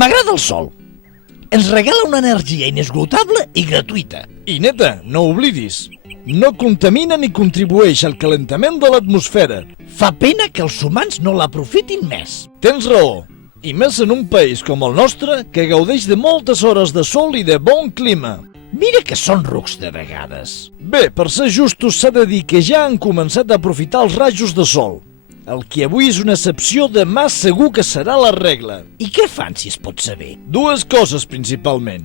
M'agrada el sol. Ens regala una energia inesgotable i gratuïta. I neta, no oblidis, no contamina ni contribueix al calentament de l'atmosfera. Fa pena que els humans no l'aprofitin més. Tens raó, i més en un país com el nostre que gaudeix de moltes hores de sol i de bon clima. Mira que són rucs de vegades. Bé, per ser justos s'ha de dir que ja han començat a aprofitar els rajos de sol. El que avui és una excepció, demà segur que serà la regla. I què fan, si es pot saber? Dues coses, principalment.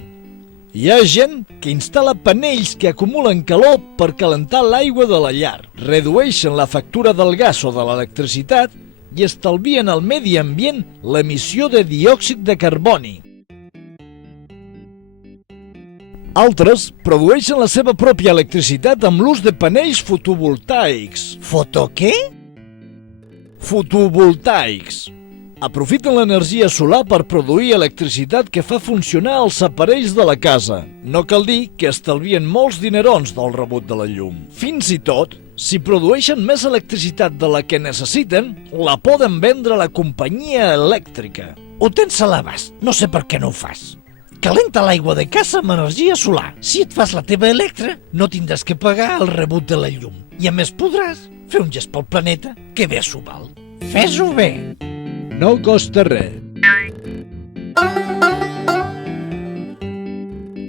Hi ha gent que instal·la panells que acumulen calor per calentar l'aigua de la llar, redueixen la factura del gas o de l'electricitat i estalvien al medi ambient l'emissió de diòxid de carboni. Altres produeixen la seva pròpia electricitat amb l'ús de panells fotovoltaics. Foto què? Fotovoltaics. Aprofiten l'energia solar per produir electricitat que fa funcionar els aparells de la casa. No cal dir que estalvien molts dinerons del rebut de la llum. Fins i tot, si produeixen més electricitat de la que necessiten, la poden vendre a la companyia elèctrica. Ho tens a l'abast, no sé per què no ho fas. Calenta l'aigua de casa amb energia solar. Si et fas la teva Electra, no tindràs que pagar el rebut de la llum. I a més podràs fer un gest pel planeta que bé s'ho val. Fes-ho bé. No costa res.